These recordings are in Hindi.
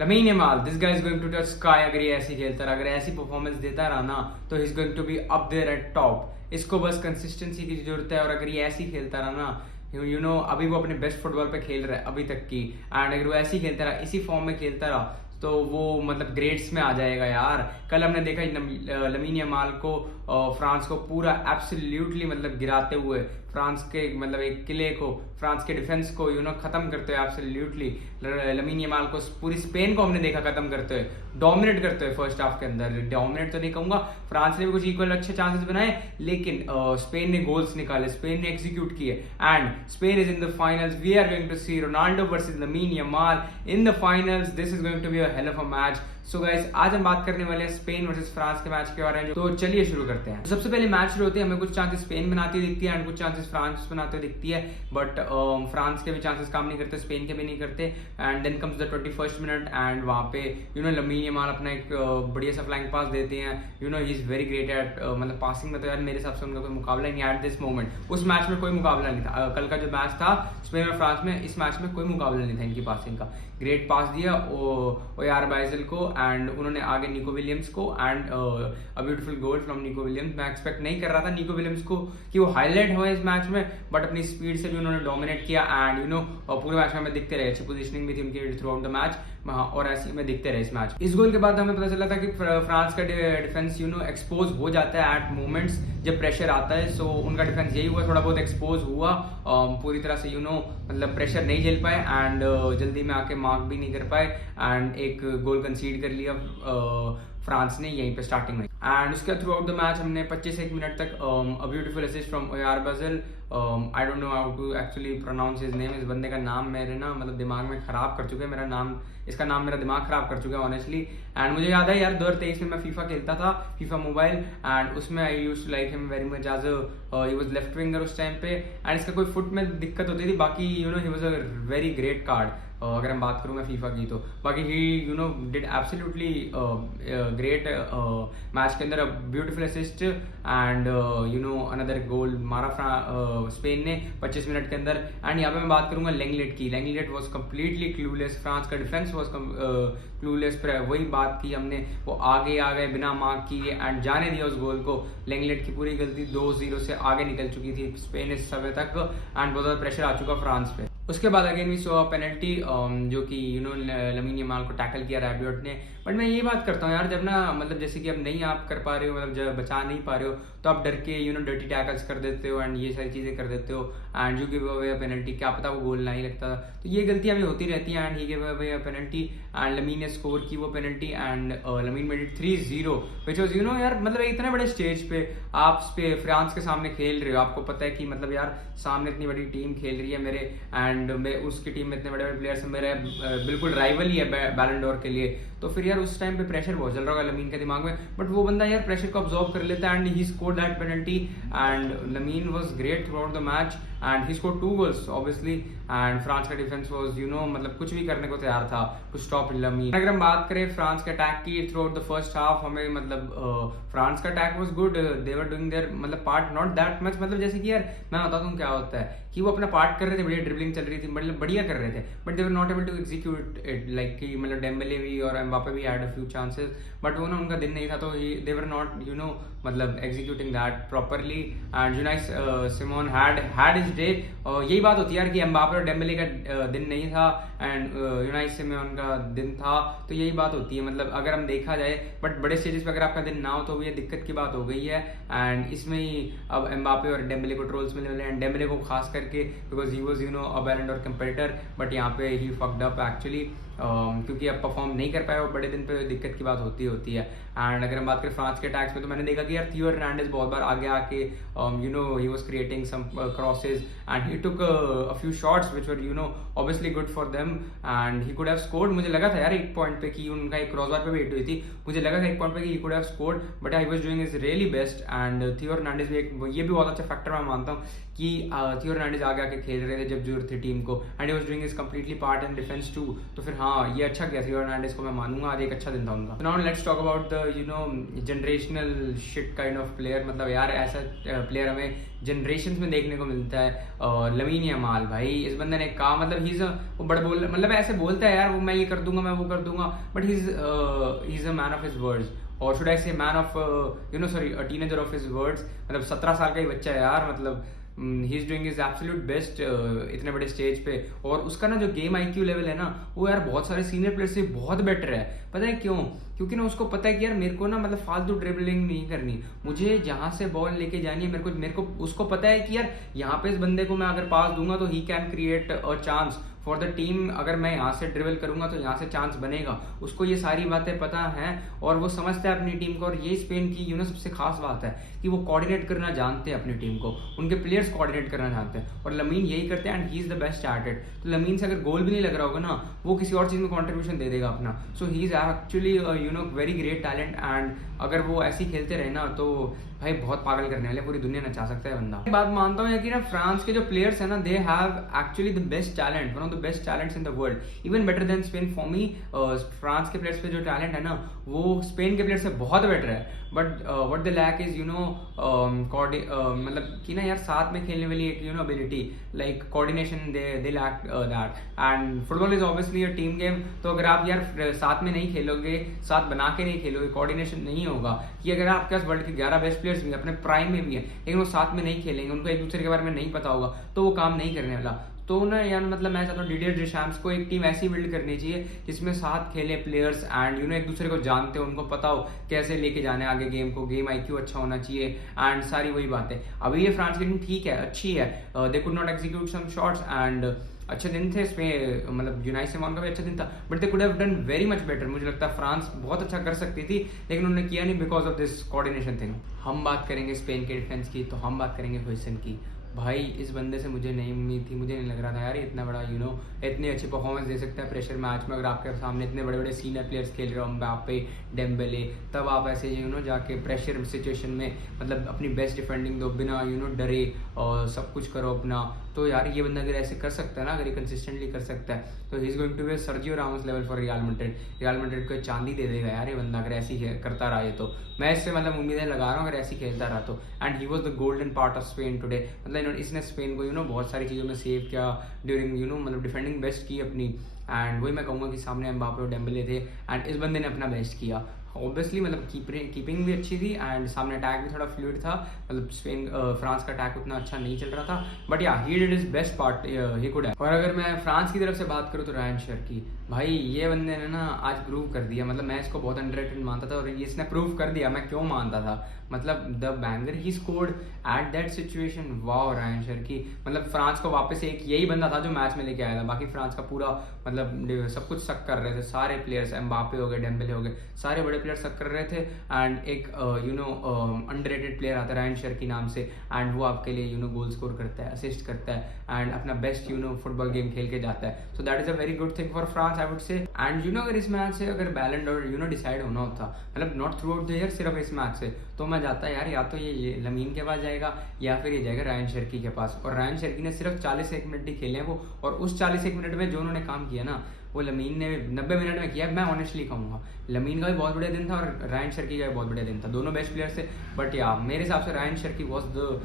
Lamin Yamal, this guy is going to touch sky. अगर ये ऐसी खेलता रहा, अगर ऐसी परफॉर्मेंस देता रहा ना, तो he is going to be up there at top. इसको बस कंसिस्टेंसी की जरूरत है, और अगर ये ऐसी खेलता रहा ना, अभी वो अपने बेस्ट फुटबॉल पे खेल रहा है अभी तक की, एंड अगर वो ऐसे ही खेलता रहा, इसी फॉर्म में खेलता रहा, तो वो मतलब ग्रेड्स में आ जाएगा यार। कल हमने देखा लमीन यमाल को, फ्रांस को पूरा एब्सोल्युटली मतलब गिराते हुए, फ्रांस के मतलब एक किले को, फ्रांस के डिफेंस को खत्म करते हुए एब्सोल्युटली। लमीन यमाल को, पूरी स्पेन को हमने देखा खत्म करते हुए, डोमिनेट करते हुए फर्स्ट हाफ के अंदर। डोमिनेट तो नहीं कहूंगा, फ्रांस ने भी कुछ इक्वल अच्छे चांसेस बनाए, लेकिन स्पेन ने गोल्स निकाले, स्पेन ने एग्जीक्यूट किए, and Spain is in the finals. We are going to see Ronaldo versus Lamine Yamal in the finals. This is going to be a hell of a match. So guys, आज हम बात करने वाले हैं स्पेन वर्सेस फ्रांस के मैच के बारे में। तो चलिए शुरू करते हैं। सबसे पहले मैच शुरू होते हैं, हमें कुछ चांसेस स्पेन बनाती हुई दिखती है एंड कुछ चांसेस फ्रांस बनाते हुए दिखती है, बट फ्रांस के भी चांसेस काम नहीं करते, स्पेन के भी नहीं करते। And then comes the 21st minute, and वहां पे लमीन यमाल अपना एक बढ़िया सा फ्लैंक पास देते हैं। He is very great at मतलब पासिंग में, तो यार मेरे हिसाब से उनका कोई मुकाबला नहीं एट दिस मोमेंट। उस मैच में कोई मुकाबला नहीं था, कल का जो मैच था स्पेन और फ्रांस में, इस मैच में कोई मुकाबला नहीं था इनकी पासिंग का। ग्रेट पास दिया ओयार बाइजल को, एंड उन्होंने आगे निको विलियम्स को, and a beautiful goal from Nico Williams. मैं एक्सपेक्ट नहीं कर रहा था निको विलियम्स को कि वो हाईलाइट हुए इस मैच में, बट अपनी स्पीड से भी उन्होंने डोमिनेट किया, एंड पूरे मैच में हमें दिखते रहे, अच्छी पोजीशनिंग भी थी उनकी थ्रू आउट द मैच, और ऐसे में दिखते रहे इस मैच। इस गोल के बाद हमें पता चला था कि फ्रांस का डिफेंस एक्सपोज हो जाता है एट मोमेंट्स जब प्रेशर आता है। सो उनका डिफेंस यही हुआ, थोड़ा बहुत एक्सपोज हुआ, पूरी तरह से मतलब प्रेशर नहीं झेल पाए, एंड जल्दी में आके मार्क भी नहीं कर पाए, एंड एक गोल कंसीड कर लिया फ्रांस ने यहीं पे स्टार्टिंग में। एंड उसके थ्रू आउट द मैच हमने 25 मिनट तक अ ब्यूटीफुल असिस्ट फ्रॉम ओयार बाइजल। I don't know how to actually pronounce his name. इस बंदे का नाम मेरे ना मतलब दिमाग में खराब कर चुके हैं, इसका नाम मेरा दिमाग खराब कर चुका है ऑनेस्टली। एंड मुझे याद है यार 2023 में मैं फीफा खेलता था, फीफा मोबाइल, एंड उसमें I used to like him very much as he was left winger उस टाइम पे, एंड इसका कोई फुट में दिक्कत होती थी, बाकी he was a very great card. अगर हम बात करूँ मैं फीफा की, तो बाकी he did absolutely great match के अंदर, beautiful assist, and another goal मारा स्पेन ने 25 मिनट के अंदर। एंड यहाँ पे मैं बात करूंगा लेंगलेट की। Lenglet was completely clueless, France का डिफेंस वाज क्लूलेस, पर वही बात की हमने, वो आगे आ गए बिना मार्क किए एंड जाने दिया उस गोल को। लेंगलेट की पूरी गलती, 2-0 से आगे निकल चुकी थी स्पेन इस समय तक, एंड बहुत ज़्यादा प्रेशर आ चुका फ्रांस पे। उसके बाद अगेन वी सो पेनल्टी, जो कि लमीन यमाल को टैकल किया रैबियोट ने। बट मैं ये बात करता हूँ यार, जब ना मतलब जैसे कि अब नहीं आप कर पा रहे हो, मतलब जब बचा नहीं पा रहे हो, तो आप डर के डर्टी टैकल्स कर देते हो एंड ये सारी चीज़ें कर देते हो, and you give away a penalty. क्या पता वो गोल नहीं लगता, तो ये गलतियां भी होती रहती हैं, and he give away a penalty, and lamin ने स्कोर की वो penalty, and lamin made it 3-0, which was यार मतलब इतने बड़े स्टेज पे आप फ्रांस के सामने खेल रहे हो, आपको पता है कि मतलब यार सामने इतनी बड़ी टीम खेल रही है मेरे, एंड मैं उसकी टीम में इतने बड़े बड़े प्लेयर्स हैं, मेरे बिल्कुल राइवल ही है बैलन डोर के लिए, तो फिर यार उस टाइम पे प्रेशर बहुत चल रहा होगा लमीन के दिमाग में, बट वो बंदा यार प्रेशर को अब्जॉर्व कर लेता है, and he scored that penalty, and lamin was great through out the match, and he scored 2 goals obviously, and France का डिफेंस वाज मतलब कुछ भी करने को तैयार था टू स्टॉप लमीन। अगर हम बात करें फ्रांस के अटैक की throughout the first half, हमें मतलब फ्रांस का attack was good, they were doing their मतलब पार्ट, नॉट दैट मच, मतलब जैसे कि यार मैं बताता हूँ क्या होता है कि वो अपना पार्ट कर रहे थे, बढ़िया ड्रिबलिंग चल रही थी, मतलब बढ़िया कर रहे थे, but they were not able to execute it, like कि मतलब डेम्बले भी और एम्बापे भी had a few chances, but वो ना उनका दिन नहीं था, तो दे वर नॉट मतलब executing that properly, and Unai Simon had his day. यही बात होती है यार कि एम्बापे और डेम्बले का दिन नहीं था, एंड यूनाई सिमोन का दिन था, तो यही बात होती है, मतलब अगर हम देखा जाए, बट बड़े स्टेजेस पे अगर आपका दिन ना हो तो ये दिक्कत की बात हो गई है, एंड इसमें ही अब एम्बापे और डेम्बले को ट्रोल्स मिलने वाले हैं, डेम्बले को खास करके बिकॉज ही वाज अ बैलन डोर कंपेटिटर, बट यहाँ पे ही फक्ड अप एक्चुअली, क्योंकि अब परफॉर्म नहीं कर पाया वो बड़े दिन पे, दिक्कत की बात होती है। एंड अगर हम बात करें फ्रांस के अटैक्स में, तो मैंने देखा कि यार थियो हर्नांडेज बहुत बार आगे आके he was creating some crosses, and he took a few shots which were obviously good for them, and he could have scored. मुझे लगा था यार एक पॉइंट पे कि उनका एक क्रॉसबार पे भी हिट हुई थी, मुझे लगा था एक पॉइंट पे कि ही could have scored, but he was doing his really best, and थियो हर्नांडेज भी ये भी बहुत अच्छा फैक्टर मैं मानता हूँ कि थियो हर्नांडेज आगे आके खेल रहे थे जब जरूरत थी टीम को, and he was doing his completely part in defence too, तो फिर हाँ ये अच्छा किया थियो हर्नांडेज को, मैं मानूंगा आज एक अच्छा दिन था उनका। Now let's talk about the generational shit kind of player, मतलब यार ऐसा प्लेयर हमें जनरेशन में देखने को मिलता है, लमीन यमाल भाई, इस बंदे ने कहा मतलब मतलब वो बड़ा बोल मतलब ऐसे बोलता है यार, वो मैं ये कर दूंगा, मैं वो कर दूंगा, but he is a man of his words, और शुड आई से man of sorry teenager of his words. मतलब 17 साल का ही बच्चा है यार, मतलब he is doing his absolute best इतने बड़े स्टेज पे। और उसका ना जो गेम आईक्यू लेवल है ना, वो यार बहुत सारे सीनियर प्लेयर से बहुत बेटर है। पता है क्यों? क्योंकि ना उसको पता है कि यार मेरे को ना मतलब फालतू ड्रिबलिंग नहीं करनी, मुझे जहां से बॉल लेके जानी है, मेरे को उसको पता है कि यार यहाँ पे इस बंदे को मैं अगर पास दूंगा तो he can create a chance for the team. अगर मैं यहाँ से ड्रिबल करूंगा तो यहाँ से चांस बनेगा। उसको ये सारी बातें पता हैं और वो समझता है अपनी टीम को। और ये स्पेन की सबसे खास बात है कि वो कोऑर्डिनेट करना जानते हैं अपनी टीम को, उनके प्लेयर्स कोऑर्डिनेट करना जानते हैं, और लमीन यही करते हैं and he is the best at it. तो लमीन से अगर गोल भी नहीं लग रहा होगा ना, वो किसी और चीज में कॉन्ट्रीब्यूशन दे देगा अपना। So he is actually very great talent, and अगर वो ऐसे ही खेलते रहे ना तो भाई बहुत पागल करने वाले, पूरी दुनिया नचा सकता है बंदा। बात मानता हूँ कि ना फ्रांस के जो प्लेयर्स है ना, they have actually the best talent, one of the best talents in the world, even better than Spain for me. France के प्लेयर्स पे जो टैलेंट है ना, वो स्पेन के प्लेयर्स से बहुत बेटर है। But what the lack is मतलब कि ना यार साथ में खेलने वाली एक ability, like coordination, they lack that. And football is obviously a team game. तो अगर आप यार साथ में नहीं खेलोगे, साथ बना के नहीं खेलोगे, कोऑर्डिनेशन नहीं होगा, कि अगर आपके पास वर्ल्ड के 11 बेस्ट प्लेयर्स भी अपने प्राइम में भी है, लेकिन वो साथ में नहीं खेलेंगे, उनको एक दूसरे के बारे में नहीं पता होगा, तो वो काम नहीं करने वाला। तो ना यार मतलब मैं चाहता हूँ डिडियर डेशैम्स को एक टीम ऐसी बिल्ड करनी चाहिए जिसमें साथ खेले प्लेयर्स एंड एक दूसरे को जानते हो, उनको पता हो कैसे लेके जाने आगे गेम को, गेम आईक्यू अच्छा होना चाहिए एंड सारी वही बातें। अभी ये फ्रांस की टीम ठीक है, अच्छी है, they could not execute some shots and अच्छे दिन थे इसमें, मतलब यूनाई सिमोन का भी अच्छा दिन था, but they could have done very much better. मुझे लगता है फ्रांस बहुत अच्छा कर सकती थी, लेकिन उन्होंने किया नहीं because of this coordination thing. हम बात करेंगे स्पेन के डिफेंस की, तो हम बात करेंगे हुइसन की। भाई इस बंदे से मुझे नहीं उम्मीद थी, मुझे नहीं लग रहा था यार इतना बड़ा इतनी अच्छी परफॉर्मेंस दे सकता है प्रेशर मैच में। अगर आपके सामने इतने बड़े बड़े सीनियर प्लेयर्स खेल रहे हो, एम्बापे, डेम्बेले, तब आप ऐसे जाके प्रेशर सिचुएशन में मतलब अपनी बेस्ट डिफेंडिंग दो, बिना डरे और सब कुछ करो अपना। तो यार ये बंदा अगर ऐसे कर सकता है ना, अगर ये कंसिस्टेंटली कर सकता है, तो he is going to be Sergio Ramos level for Real Madrid. Real Madrid को चांदी दे देगा यार ये बंदा, अगर ऐसी करता रहा ये। तो मैं इससे मतलब उम्मीदें लगा रहा हूँ अगर ऐसी खेलता रहा तो। And he was the golden part of Spain today. मतलब इसने स्पेन को बहुत सारी चीज़ों में सेव किया ड्यूरिंग मतलब डिफेंडिंग बेस्ट की अपनी। एंड वही मैं कहूँगा कि सामने एम्बापे और डेम्बेले थे एंड इस बंदे ने अपना बेस्ट किया ऑब्वियसली। मतलब कीपिंग भी अच्छी थी एंड सामने अटैक भी थोड़ा फ्लूइड था, मतलब स्पेन फ्रांस का अटैक उतना अच्छा नहीं चल रहा था, बट या he did his best part he could है। और अगर मैं फ्रांस की तरफ से बात करूँ तो रायन शेरकी, भाई ये बंदे ने ना आज प्रूव कर दिया। मतलब मैं इसको बहुत अंडररेटेड मानता था और ये इसने प्रूव कर दिया मैं क्यों मानता था। मतलब the banger he scored at that situation, wow Rayan Cherki. मतलब फ्रांस को वापस एक यही बंदा था जो मैच में लेके आया था, बाकी फ्रांस का पूरा मतलब सब कुछ सक कर रहे थे सारे प्लेयर्स, एम्बापे हो गए, डेम्बेले हो गए, सारे बड़े प्लेयर सक कर रहे थे। एंड एक अंडररेटेड प्लेयर आता है रायन शेरकी नाम से, एंड वो आपके लिए गोल स्कोर करता है, असिस्ट करता है एंड अपना बेस्ट फुटबॉल गेम खेल के जाता है। So that is a very good thing for France I would say. And अगर इस मैच से अगर बैलेंड और डिसाइड होना होता, मतलब not through out the year, सिर्फ इस मैच से, तो मैं जाता यार या तो ये लमीन के पास जाएगा या फिर ये जाएगा रायन शेरकी के पास। और रायन शेरकी ने सिर्फ 41 मिनट ही खेले हैं वो, और उस 41 मिनट में जो उन्होंने काम किया ना, वो लमीन ने 90 मिनट में किया। मैं ऑनेस्टली कहूँगा लमीन का भी बहुत बढ़िया दिन था और रायन शेरकी का भी बहुत बढ़िया दिन था, दोनों बेस्ट प्लेयर थे। बट या मेरे हिसाब से Rayan Cherki was the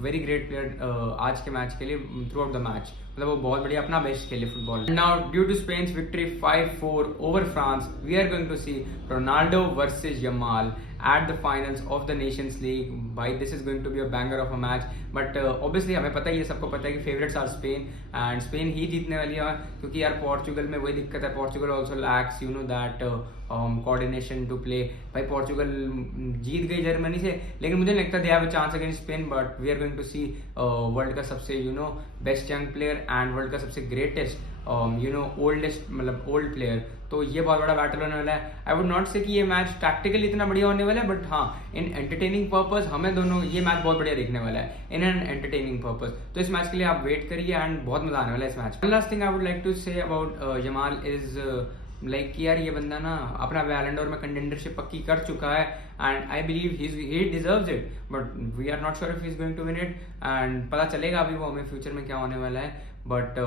very great player आज के मैच के लिए थ्रू आउट द मैच। मतलब वो बहुत बढ़िया अपना बेस्ट खेले football. Now due to Spain's victory 5-4 over France, we are going to see Ronaldo versus Yamal at the finals of the Nations League. Bhai, this is going to be a banger of a match. But obviously हमें पता ही है, सबको पता है कि favorites are Spain and Spain ही जीतने वाली है, क्योंकि यार पोर्चुगल में वही दिक्कत है, Portugal also lacks that coordination to play. भाई पोर्चुगल जीत गई जर्मनी से, लेकिन मुझे नहीं लगता they have a chance against Spain. But we are going to see world का सबसे best young player and world का सबसे ग्रेटेस्ट ओल्डेस्ट मतलब ओल्ड प्लेयर। तो ये बहुत बड़ा बैटल होने वाला है। आई वुड नॉट से कि ये मैच टैक्टिकली इतना बढ़िया होने वाला है, बट हाँ इन एंटरटेनिंग पर्पस हमें दोनों ये मैच बहुत बढ़िया देखने वाला है इन एन एंटरटेनिंग पर्पस। तो इस मैच के लिए आप वेट करिए एंड बहुत मजा आने वाला है इस match. One last thing I would like to say about Yamal is like कि यार ये बंदा ना अपना बैलेंड और में कंटेंडरशिप पक्की कर चुका है and I believe he deserves it, but we are not sure if he is going to win it. And पता चलेगा अभी वो हमें फ्यूचर में क्या होने वाला है। बट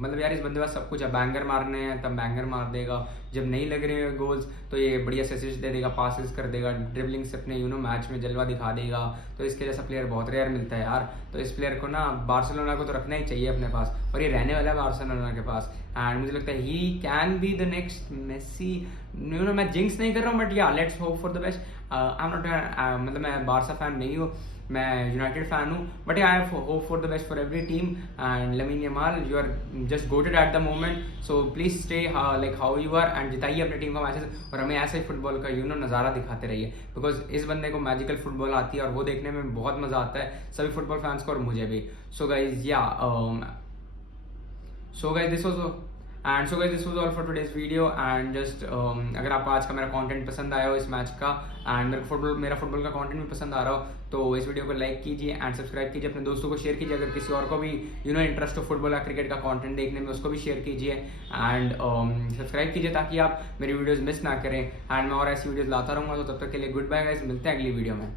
मतलब यार इस बंदे पास सब कुछ है, बैंगर मारने हैं तब बैंगर मार देगा, जब नहीं लग रहे हैं गोल्स तो ये बढ़िया से असिस्ट दे देगा, पासेस कर देगा, ड्रिबलिंग से अपने मैच में जलवा दिखा देगा। तो इसके जैसा प्लेयर बहुत रेयर मिलता है यार। तो इस प्लेयर को ना बार्सिलोना को तो रखना ही चाहिए अपने पास, और ये रहने वाला है बार्सिलोना के पास। एंड मुझे लगता है he can be the next Messi. मैं जिंक्स नहीं कर रहा हूँ, but yeah let's hope for the best. I am not मतलब मैं बारसा फैन नहीं हूँ, मैं यूनाइटेड फैन हूँ, but I have hope for the best for every team. And Lamine Yamal, you are just goated at the moment, so please stay like how you are, and जिताइए अपने टीम का मैचेस, और हमें ऐसे ही फुटबॉल का नज़ारा दिखाते रहिए, बिकॉज इस बंदे को मैजिकल फुटबॉल आती है और वो देखने में बहुत मजा आता है सभी फुटबॉल फैंस को और मुझे भी। सो गाइज या so guys this was all for today's video. And just अगर आपको आज का मेरा कंटेंट पसंद आया हो इस मैच का, एंड मेरा फुटबॉल का कंटेंट भी पसंद आ रहा हो, तो इस वीडियो को लाइक कीजिए एंड सब्सक्राइब कीजिए, अपने दोस्तों को शेयर कीजिए, अगर किसी और को भी इंटरेस्ट हो फुटबॉल या क्रिकेट का कंटेंट देखने में, उसको भी शेयर कीजिए एंड सब्सक्राइब कीजिए ताकि आप मेरी वीडियोस मिस ना करें। एंड मैं और ऐसी वीडियोस लाता रहूँगा। तो तब तक के लिए गुड बाय गाइस, मिलते हैं अगली वीडियो में।